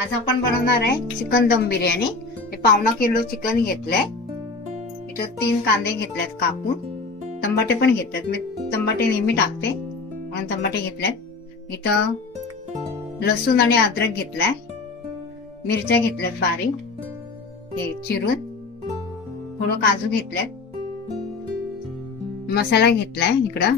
आज आपण बनवणार आहे चिकन दम बिर्याणी। हे पावणा किलो चिकन घेतलंय। इथं 3 कांदे घेतलेत कापून, टमाटे पण घेतलेत। मी टमाटे नेहमी टाकते म्हणून टमाटे घेतलेत। इथं लसूण आणि अद्रक घेतलाय, मिरच्या घेतल्यात बारीक हे चिरून, थोडं काजू घेतलेत, मसाला घेतलाय इकडं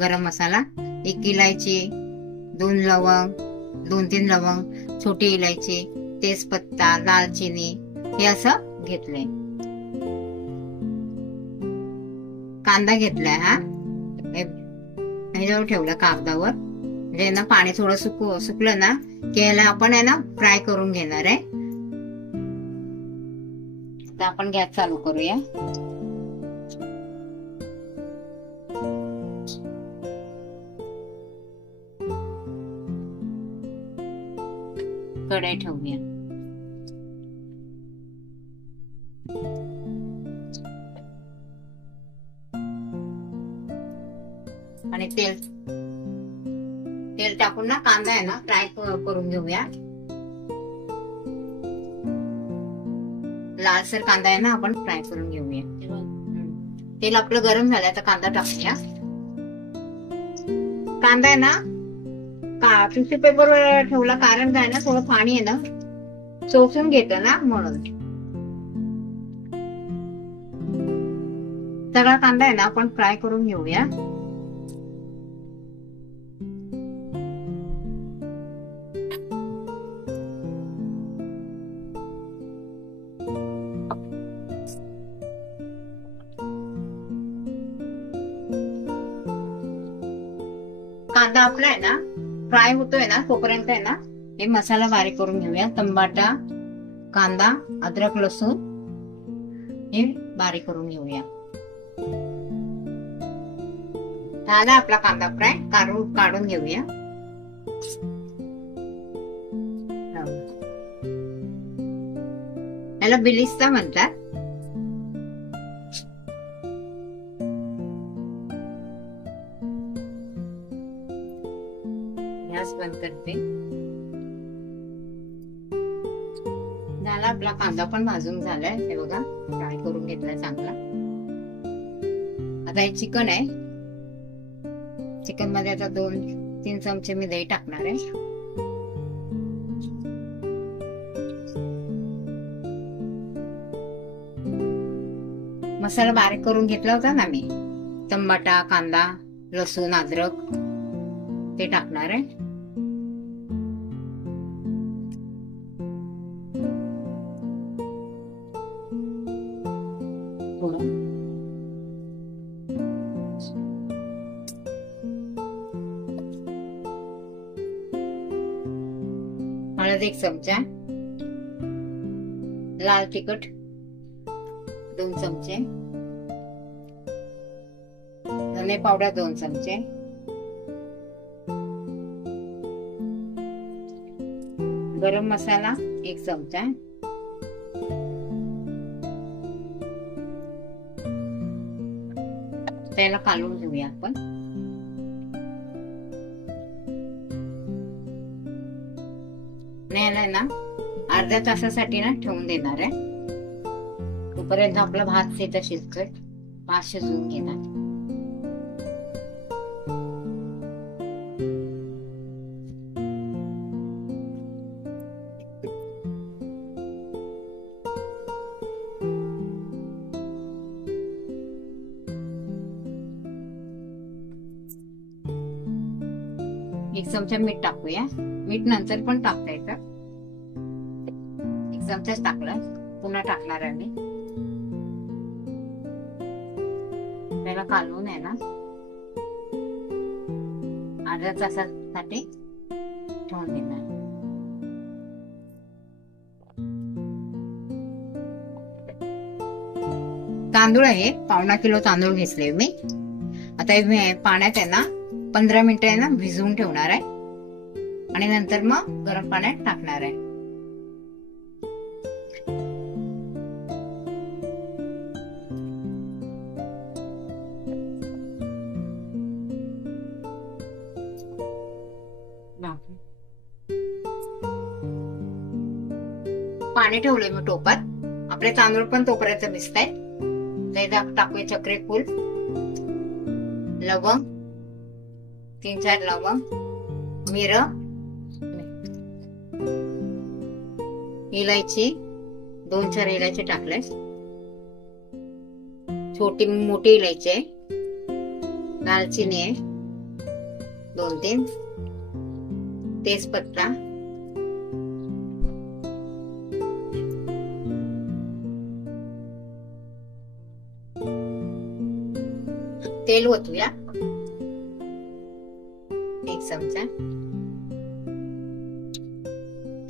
गरम मसाला, 1 इलायची, 2 लवंग, 2-3 लवंग, छोटी इलायची, तेजपत्ता, दालचिनी हे असं घेतलंय। कांदा घेतलाय हा ह्याच्यावर ठेवला कागदावर, म्हणजे ना पाणी थोडं सुकलं ना की याला आपण आहे ना फ्राय करून घेणार आहे। आता आपण गॅस चालू करूया। कढई ठेवूया आणि तेल टाकून ना कांदा आहे ना फ्राय करून घेऊया। लालसर कांदा आहे ना आपण फ्राय करून घेऊया। तेल आपलं गरम झालंय, आता कांदा टाकूया। कांदा आहे ना टिश्यू पेपर वर ठेवला, कारण काय ना थोडं पाणी आहे ना चोचून घेतं ना, म्हणून सगळा कांदा आहे ना आपण फ्राय करून घेऊया। कांदा आपला आहे ना फ्राय होतोय ना, तोपर्यंत आहे ना हे मसाला बारीक करून घेऊया। टमाटा, कांदा, अद्रक, लसूण हे बारीक करून घेऊया। झाला आपला कांदा फ्राय, काढून घेऊया। याला बिलिस्ता म्हणतात। गॅस बंद करते। झाला आपला कांदा पण भाजून झालाय, हे बघा फ्राय करून घेतलाय चांगला। आता हे चिकन आहे, चिकन मध्ये आता 2-3 चमचे मी दही टाकणार आहे। मसाला बारीक करून घेतला होता ना मी, टमाटा, कांदा, लसूण, अद्रक ते टाकणार आहे। हळद 1 चमचा, लाल तिखट 2 चमचे, धने पावडर 2 चमचे, गरम मसाला 1 चमचा, त्याला कालवून घेऊया आपण। याला ना अर्ध्या तासासाठी ना ठेवून देणार आहे, तोपर्यंत आपला भात शिजतोय, भात शिजवून घेणार। एक चमचा मीठ टाकूया, मीठ नंतर पण टाकता येतं। 1 चमचाच टाकला, पुन्हा टाकणार आहे मी। त्याला कालवून आहे ना अर्ध्या तासासाठी ठेवून देणार। तांदूळ आहे, पावणा किलो तांदूळ घेतले मी। आता हे पाण्यात आहे ना 15 मिनिटं आहे ना भिजवून ठेवणार आहे आणि नंतर मग गरम पाण्यात टाकणार आहे। पाणी ठेवलंय मी टोपात. आपले तांदूळ पण तोपर्यंत भिजतायत. टाकूया चक्रीफूल, लवंग, 3-4 लवंग, मिरं, इलायची, 2-4 इलायची टाकल्या. छोटी मोठी इलायची आहे, दालचिनी आहे 2-3, तेजपत्ता, तेल ओतूया 1 चमचा.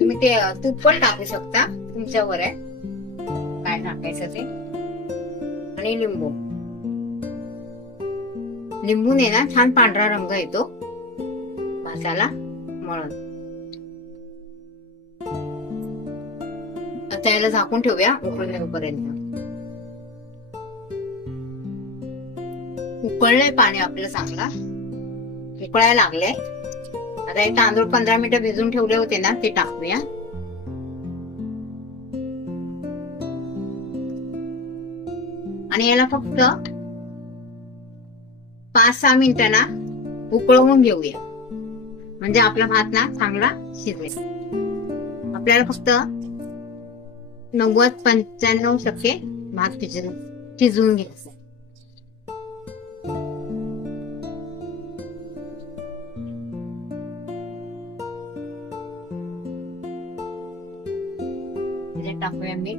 तुम्ही ते तूप पण टाकू शकता, तुमच्यावर आहे काय टाकायचं ते. आणि लिंबू, लिंबूने ना छान पांढरा रंग येतो भाताला मळून. आता याला झाकून ठेवूया उकळून येईपर्यंत. उकळलंय पाणी आपलं, चांगला उकळायला लागलंय. आता हे तांदूळ 15 मिनिटं भिजून ठेवले होते ना, ते टाकूया. आणि याला फक्त 5-6 मिनिटं ना उकळवून घेऊया, म्हणजे आपला भात ना चांगला शिजेल. आपल्याला फक्त 90-95% भात शिजवून घ्यायचा. टाकूया मीठ,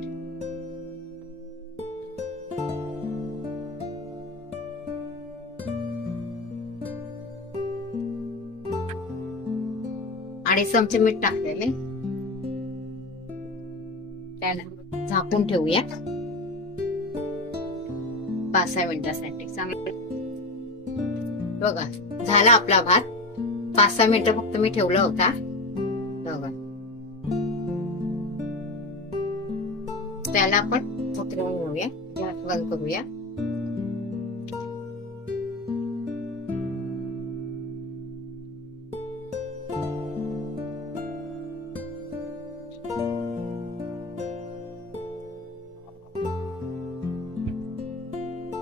आणि चमचे मीठ टाकलेले. त्याला झाकून ठेवूया 5-6 मिनिटांसाठी. चांगलं बघा झाला आपला भात. 5-6 मिनिटं फक्त मी ठेवला होता. बघा त्याला आपण उतरवून घेऊया, गॅस बंद करूया.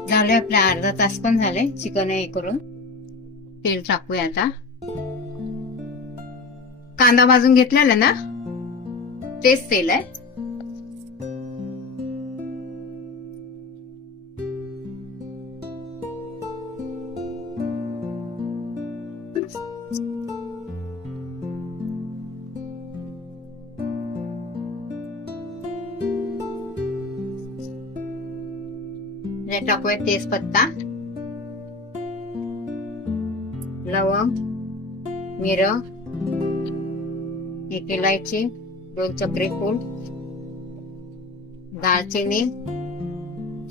झाले आपले अर्धा तास पण झाले चिकन हे करून. तेल टाकूया आता. कांदा भाजून घेतलेला ना, तेच तेल आहे. टाकूया तेजपत्ता, लवंग, मिरं, 1 इलायची, 2 चक्रीफूल, दालचिनी,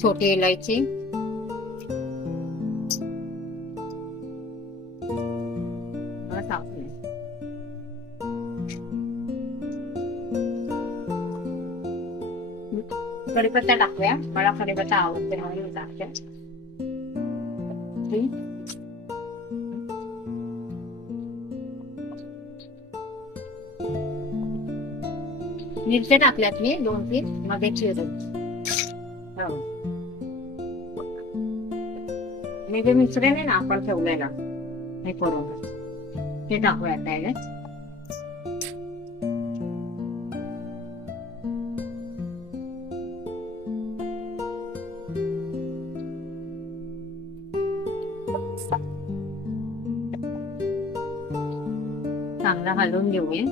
छोटी इलायची, कढीपत्ता टाकूया. मला कढीपत्ता आवडते म्हणून टाकते. मिरच्या टाकल्यात मी 2-3 मध्ये चिरून. मी जे मिसळे नाही ना आपण ठेवलेला हे करून ते टाकूया त्याला. चांगला हलवून घेऊया.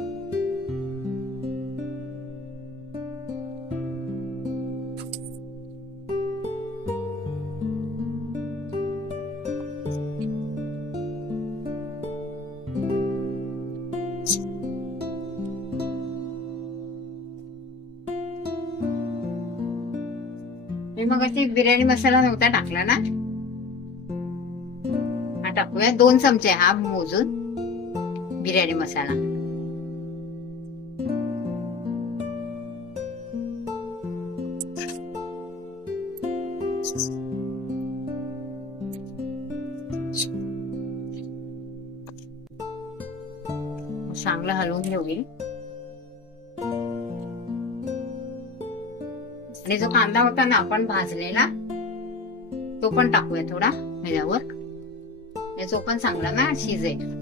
मग अशी बिर्याणी मसाला नव्हता टाकला ना, हा टाकूया 2 चमचे हा मोजून बिर्याणी मसाला. चांगलं हलवून घेऊया. आणि जो कांदा होता ना आपण भाजलेला तो पण टाकूया थोडा ह्याच्यावर, तो पण चांगला ना शिजेल.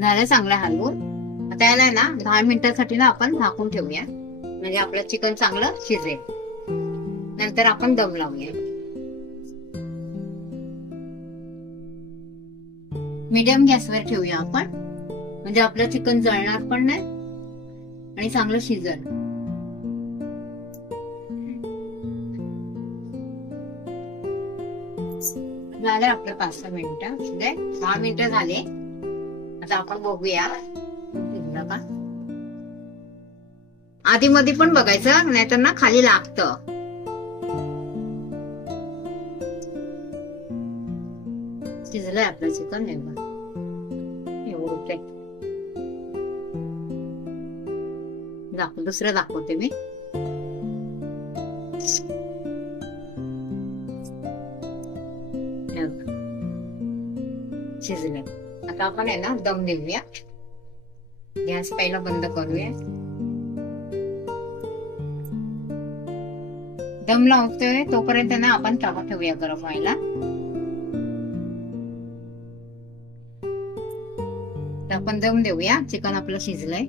झालं चांगलं हलवून. आता याला ना 10 मिनिटांसाठी ना आपण झाकून ठेवूया, म्हणजे आपलं चिकन चांगलं शिजेल. नंतर आपण दम लावूया. मीडियम गॅसवर ठेवूया आपण, म्हणजे आपलं चिकन जळणार पण नाही आणि चांगलं शिजेल. झालं आपलं 5-6 मिनिटं, 10 मिनिटं झाले. आता आपण बघूया का. आधी मध्ये पण बघायचं, नाहीतर ना खाली लागतं. शिजलंय आपलं चिकन. एवढं दुसरं दाखवते मी. शिजलंय. आता आपण आहे ना दम देऊया. गॅस पहिला बंद करूया. दम लावतोय तोपर्यंत ना आपण तवा ठेवूया गरम व्हायला. आपण दम देऊया. चिकन आपलं शिजलंय.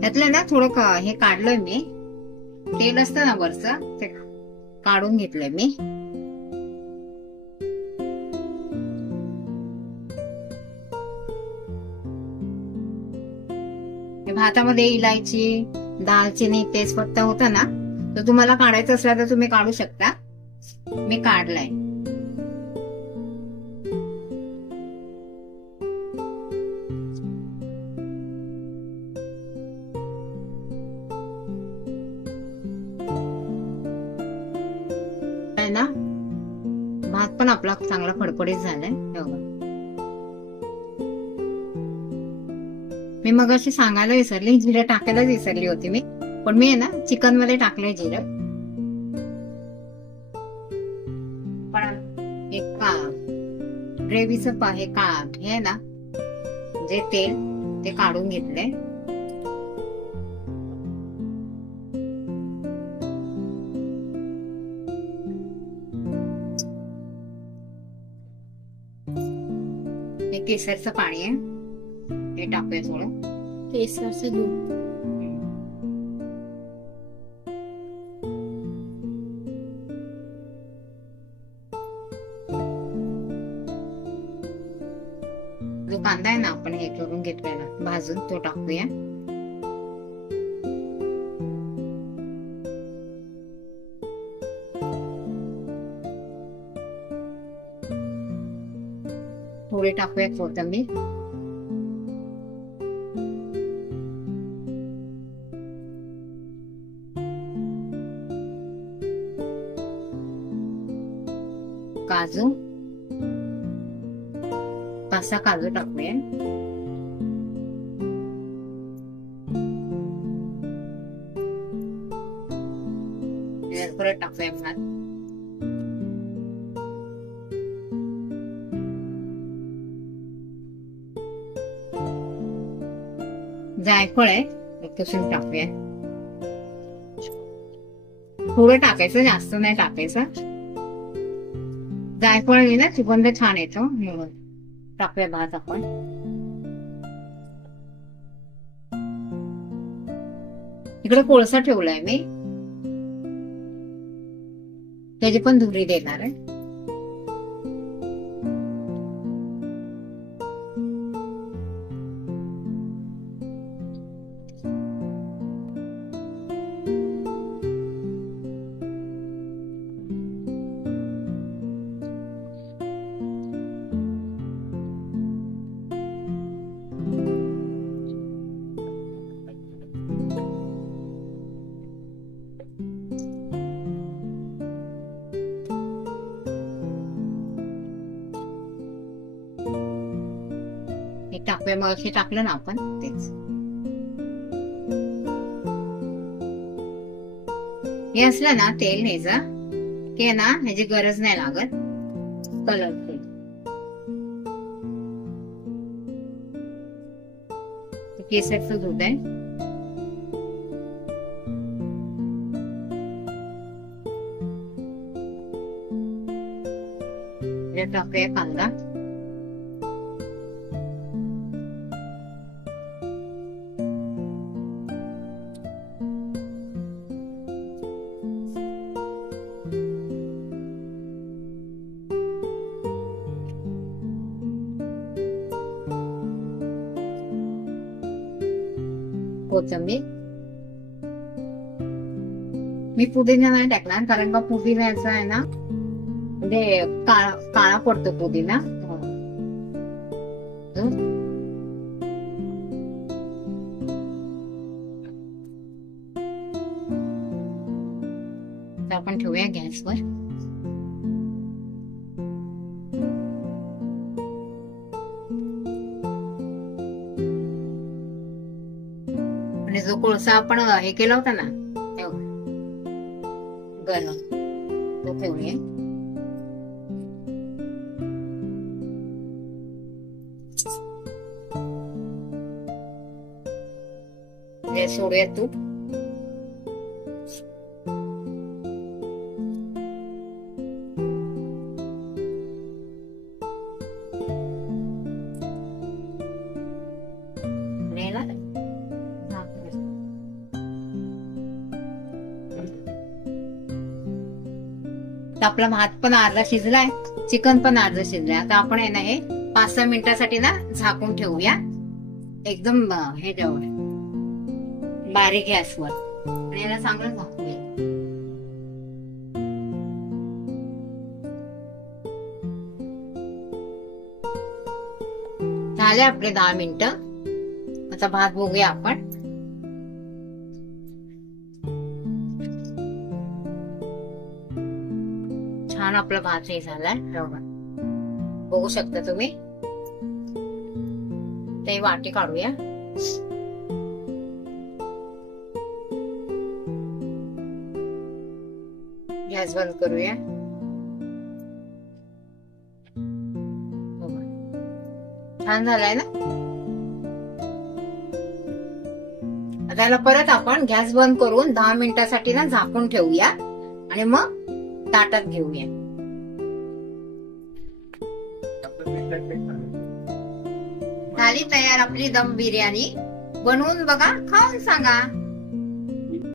त्यातलं ना थोडं हे काढलंय मी, तेल असतं ना वरचं ते काढून घेतलंय मी. भातामध्ये इलायची, दालचिनी, तेजपत्ता होता ना, तर तुम्हाला काढायचं असला तर तुम्ही काढू शकता. मी काढलाय. ना भात पण आपला चांगला फडफडीत झालाय. मी मग अशी सांगायला विसरली, जिरं टाकायलाच विसरली होती मी, पण मी आहे ना चिकन मध्ये टाकलंय जिरं. पण एक ग्रेव्हीचं हे आहे ना जे तेल ते काढून घेतलंय. हे केसरचं पाणी आहे, हे टाकूया थोडं. केसरचं दूध. जो कांदा आहे ना आपण हे करून घेतलेला भाजून तो टाकूया. थोडी टाकूया कोथिंबीर. काजू, 5-6 काजू टाकूया. परत टाकूया भात. जायफळ आहे तसून टाकूया. थोडं टाकायचं, जास्त नाही टाकायचं. जायफळ ना सुगंध छान येतो. टाकूया भात आपण. इकडे कोळसा ठेवलाय मी, त्याची पण धुरी देणार आहे. टाकूया, मग हे टाकलं ना आपण तेच. हे असलं ना तेल ह्याचं की ना ह्याची गरज नाही लागत कलरची. केसरचं दूध आहे. टाकूया कांदा. कोथिंबीर. मी पुदिना नाही टाकणार कारण का पुदिन्याचा आहे ना म्हणजे काळा पडतो पुदिना. आपण ठेवूया गॅसवर. आणि जो कोळसा आपण हे केला होता ना गरम तो ठेवूया. सोडूया तूप. आपला भात पण अर्धा शिजलाय, चिकन पण अर्धा शिजलाय. आता आपण आहे ना हे 5-6 मिनिटासाठी ना झाकून ठेवूया एकदम हे जवळ बारीक गॅसवर. आणि याला चांगलं झाकूया. झाले आपले 10 मिनिटं. आता भात बघूया आपण. छान आपला भात हे झालाय बघू शकता तुम्ही. ते वाटी काढूया. गॅस बंद करूया. छान झालाय ना. आता याला परत आपण गॅस बंद करून 10 मिनिटासाठी ना झाकून ठेवूया आणि मग ताटात घेऊया. झाली तयार आपली दम बिर्याणी. बनवून बघा, खाऊन सांगा.